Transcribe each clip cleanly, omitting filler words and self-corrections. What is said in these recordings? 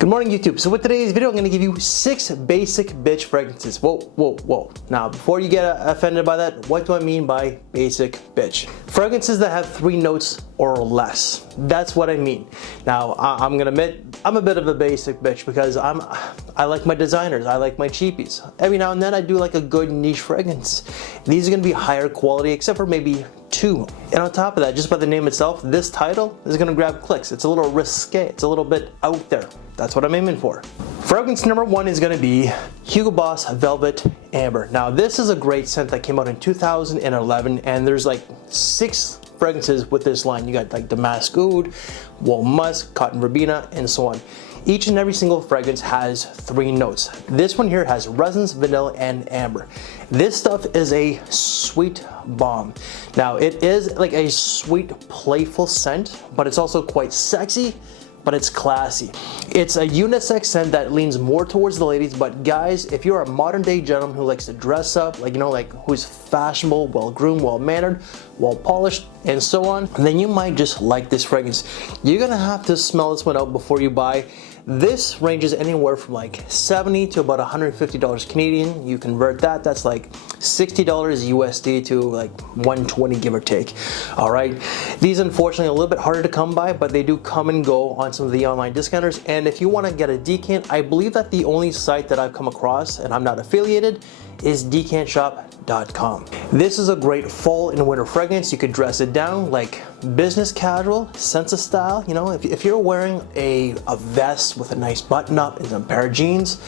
Good morning, YouTube. So with today's video, I'm going to give you 6 basic bitch fragrances. Whoa. Now, before you get offended by that, what do I mean by basic bitch? Fragrances that have 3 notes or less. That's what I mean. Now, I'm going to admit, I'm a bit of a basic bitch because I like my designers. I like my cheapies. Every now and then, I do like a good niche fragrance. These are going to be higher quality, except for maybe 2. And on top of that, just by the name itself, this title is going to grab clicks. It's a little risque. It's a little bit out there. That's what I'm aiming for. Fragrance number 1 is going to be Hugo Boss Velvet Amber. Now, this is a great scent that came out in 2011, and there's like 6 fragrances with this line. You got like Damask Oud, Wool Musk, Cotton Verbena, and so on. Each and every single fragrance has 3 notes. This one here has resins, vanilla, and amber. This stuff is a sweet bomb. Now, it is like a sweet, playful scent, but it's also quite sexy, but it's classy. It's a unisex scent that leans more towards the ladies, but guys, if you're a modern day gentleman who likes to dress up, like, you know, like who's fashionable, well groomed, well mannered, well polished, and so on, then you might just like this fragrance. You're gonna have to smell this one out before you buy. This ranges anywhere from like $70 to about $150 Canadian. You convert that, that's like $60 USD to like $120, give or take. All right, these unfortunately are a little bit harder to come by, but they do come and go on some of the online discounters. And if you want to get a decant, I believe that the only site that I've come across, and I'm not affiliated, is decantshop.com. This is a great fall and winter fragrance. You could dress it down like business casual, sense of style. You know, if you're wearing a vest with a nice button up and some pair of jeans,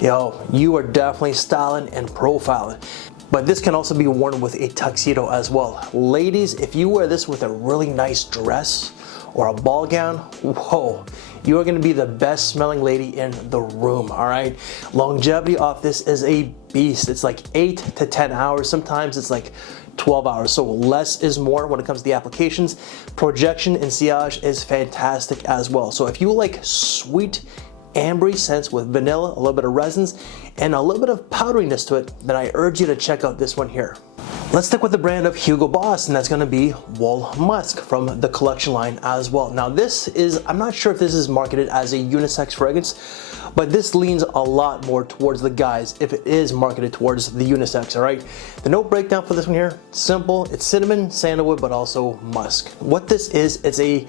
yo, you are definitely styling and profiling. But this can also be worn with a tuxedo as well. Ladies, if you wear this with a really nice dress or a ball gown, whoa, you are going to be the best smelling lady in the room. All right, longevity off this is a beast. It's like 8 to 10 hours. Sometimes it's like 12 hours. So less is more when it comes to the applications. Projection and sillage is fantastic as well. So if you like sweet ambery scents with vanilla, a little bit of resins, and a little bit of powderiness to it, then I urge you to check out this one here. Let's stick with the brand of Hugo Boss, and that's going to be Wool Musk from the collection line as well. Now this is, I'm not sure if this is marketed as a unisex fragrance, but this leans a lot more towards the guys if it is marketed towards the unisex, all right? The note breakdown for this one here, simple. It's cinnamon, sandalwood, but also musk. What this is, it's a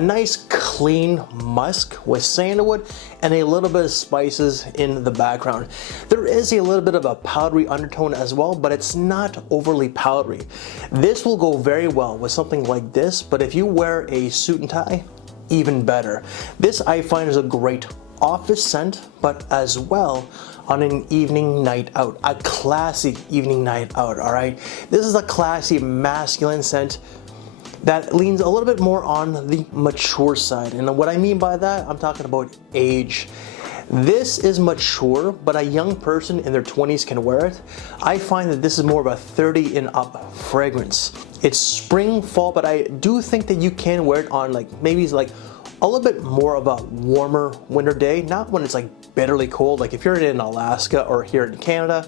nice clean musk with sandalwood and a little bit of spices in the background. There is a little bit of a powdery undertone as well, but it's not overly powdery. This will go very well with something like this, but if you wear a suit and tie, even better. This I find is a great office scent, but as well on an evening night out, a classy evening night out, all right? This is a classy masculine scent that leans a little bit more on the mature side. And what I mean by that, I'm talking about age. This is mature, but a young person in their 20s can wear it. I find that this is more of a 30 and up fragrance. It's spring, fall, but I do think that you can wear it on like maybe it's like a little bit more of a warmer winter day, not when it's like bitterly cold. Like if you're in Alaska or here in Canada,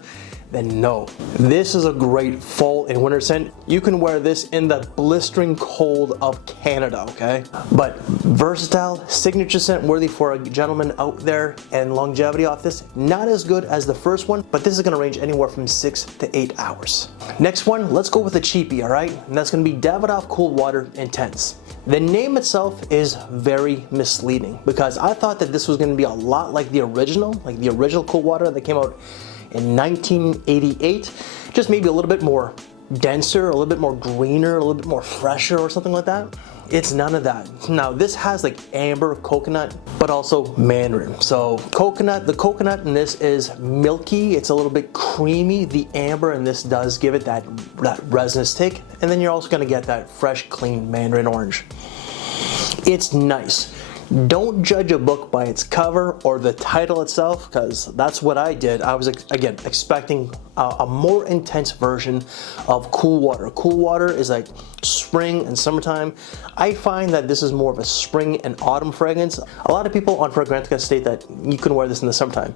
then no. This is a great fall and winter scent. You can wear this in the blistering cold of Canada, okay? But versatile, signature scent worthy for a gentleman out there, and longevity off this, not as good as the first one, but this is gonna range anywhere from 6 to 8 hours. Next one, let's go with a cheapie, all right? And that's gonna be Davidoff Cool Water Intense. The name itself is very misleading because I thought that this was gonna be a lot like the original Cool Water that came out in 1988, just maybe a little bit more denser, a little bit more greener, a little bit more fresher or something like that. It's none of that. Now this has like amber, coconut, but also mandarin. So coconut, the coconut in this is milky, it's a little bit creamy. The amber in this does give it that resinous take, and then you're also gonna get that fresh, clean mandarin orange. It's nice. Don't judge a book by its cover or the title itself, because that's what I did. I was, again, expecting a more intense version of Cool Water. Cool Water is like spring and summertime. I find that this is more of a spring and autumn fragrance. A lot of people on Fragrantica state that you can wear this in the summertime.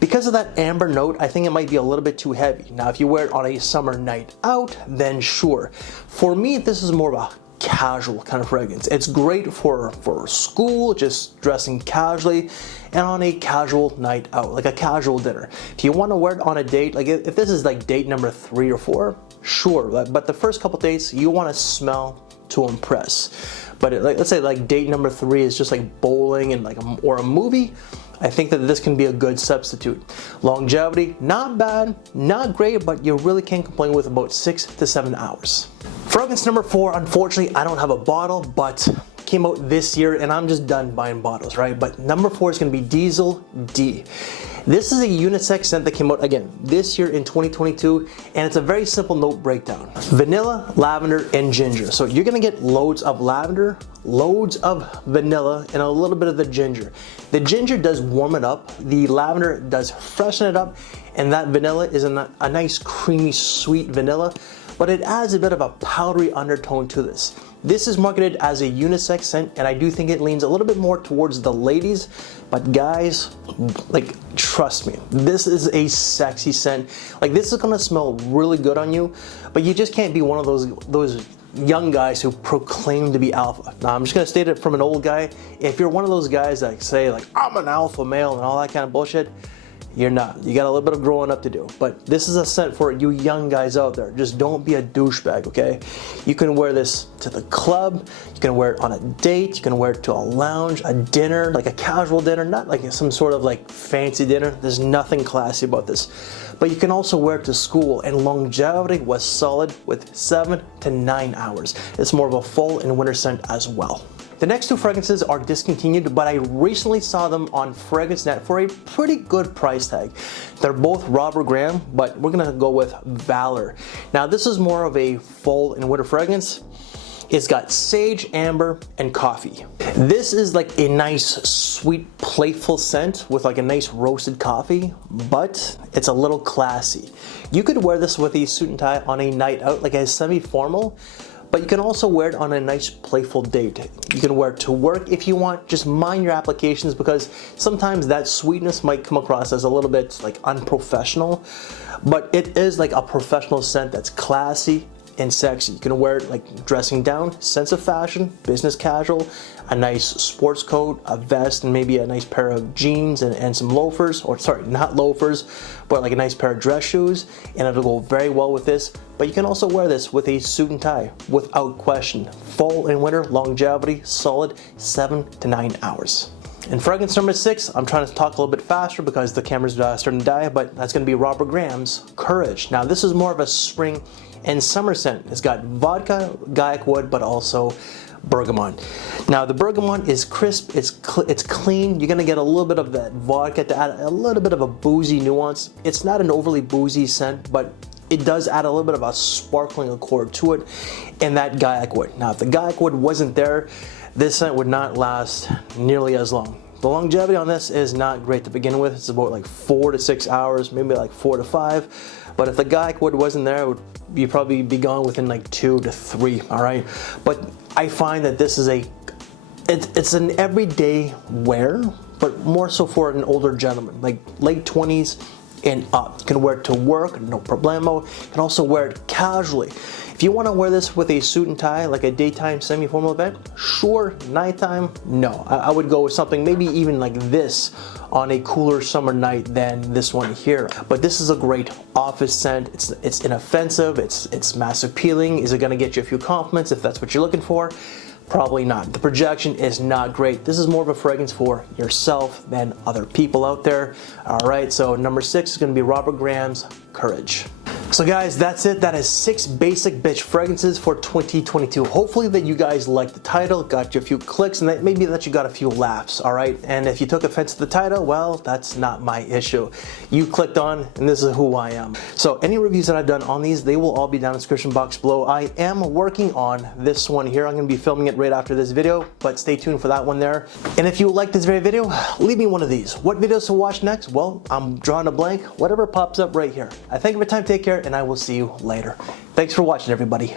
Because of that amber note, I think it might be a little bit too heavy. Now, if you wear it on a summer night out, then sure. For me, this is more of a casual kind of fragrance. It's great for school, just dressing casually, and on a casual night out, like a casual dinner. If you want to wear it on a date, like if this is like date number 3 or 4, sure. But the first couple dates, you want to smell to impress. But let's say like date number 3 is just like bowling and or a movie. I think that this can be a good substitute. Longevity, not bad, not great, but you really can't complain with about 6 to 7 hours. Fragrance number 4, unfortunately, I don't have a bottle, but came out this year and I'm just done buying bottles, right? But number 4 is gonna be Diesel D. This is a unisex scent that came out again this year in 2022, and it's a very simple note breakdown. Vanilla, lavender, and ginger. So you're gonna get loads of lavender, loads of vanilla, and a little bit of the ginger. The ginger does warm it up, the lavender does freshen it up, and that vanilla is a nice creamy sweet vanilla, but it adds a bit of a powdery undertone to this. This is marketed as a unisex scent, and I do think it leans a little bit more towards the ladies, but guys, like, trust me, this is a sexy scent. Like, this is gonna smell really good on you, but you just can't be one of those young guys who proclaim to be alpha. Now, I'm just gonna state it from an old guy. If you're one of those guys that say like, I'm an alpha male and all that kind of bullshit, you're not. You got a little bit of growing up to do. But this is a scent for you young guys out there. Just don't be a douchebag, okay? You can wear this to the club, you can wear it on a date, you can wear it to a lounge, a dinner, like a casual dinner, not like some sort of like fancy dinner. There's nothing classy about this. But you can also wear it to school, and longevity was solid with 7 to 9 hours. It's more of a fall and winter scent as well. The next 2 fragrances are discontinued, but I recently saw them on FragranceNet for a pretty good price tag. They're both Robert Graham, but we're gonna go with Valor. Now, this is more of a fall and winter fragrance. It's got sage, amber, and coffee. This is like a nice, sweet, playful scent with like a nice roasted coffee, but it's a little classy. You could wear this with a suit and tie on a night out, like a semi-formal, but you can also wear it on a nice playful date. You can wear it to work if you want. Just mind your applications, because sometimes that sweetness might come across as a little bit like unprofessional, but it is like a professional scent that's classy and sexy. You can wear it like dressing down, sense of fashion, business casual, a nice sports coat, a vest, and maybe a nice pair of jeans and some loafers, or sorry, not loafers, but like a nice pair of dress shoes, and it'll go very well with this. But you can also wear this with a suit and tie, without question. Fall and winter, longevity, solid 7 to 9 hours. And fragrance number 6, I'm trying to talk a little bit faster because the camera's starting to die, but that's gonna be Robert Graham's Courage. Now, this is more of a spring and summer scent. It's got vodka, guaiac wood, but also bergamot. Now, the bergamot is crisp, it's clean. You're gonna get a little bit of that vodka to add a little bit of a boozy nuance. It's not an overly boozy scent, but it does add a little bit of a sparkling accord to it, and that guaiac wood. Now, if the guaiac wood wasn't there, this scent would not last nearly as long. The longevity on this is not great to begin with. It's about like 4 to 6 hours, maybe like 4 to 5. But if the guaiac wood wasn't there, you'd probably be gone within like 2 to 3, all right? But I find that this is it's an everyday wear, but more so for an older gentleman, like late 20s and up. You can wear it to work, no problemo. You can also wear it casually. If you want to wear this with a suit and tie, like a daytime semi-formal event, sure. Nighttime, no. I would go with something maybe even like this on a cooler summer night than this one here. But this is a great office scent. It's inoffensive, it's mass appealing. Is it going to get you a few compliments if that's what you're looking for? Probably not. The projection is not great. This is more of a fragrance for yourself than other people out there. All right, so number 6 is going to be Robert Graham's Courage. So guys, that's it. That is 6 basic bitch fragrances for 2022. Hopefully that you guys liked the title, got you a few clicks, and maybe that you got a few laughs, all right? And if you took offense to the title, well, that's not my issue. You clicked on, and this is who I am. So any reviews that I've done on these, they will all be down in the description box below. I am working on this one here. I'm gonna be filming it right after this video, but stay tuned for that one there. And if you like this very video, leave me one of these. What videos to watch next? Well, I'm drawing a blank. Whatever pops up right here. I thank you for your time. Take care, and I will see you later. Thanks for watching, everybody.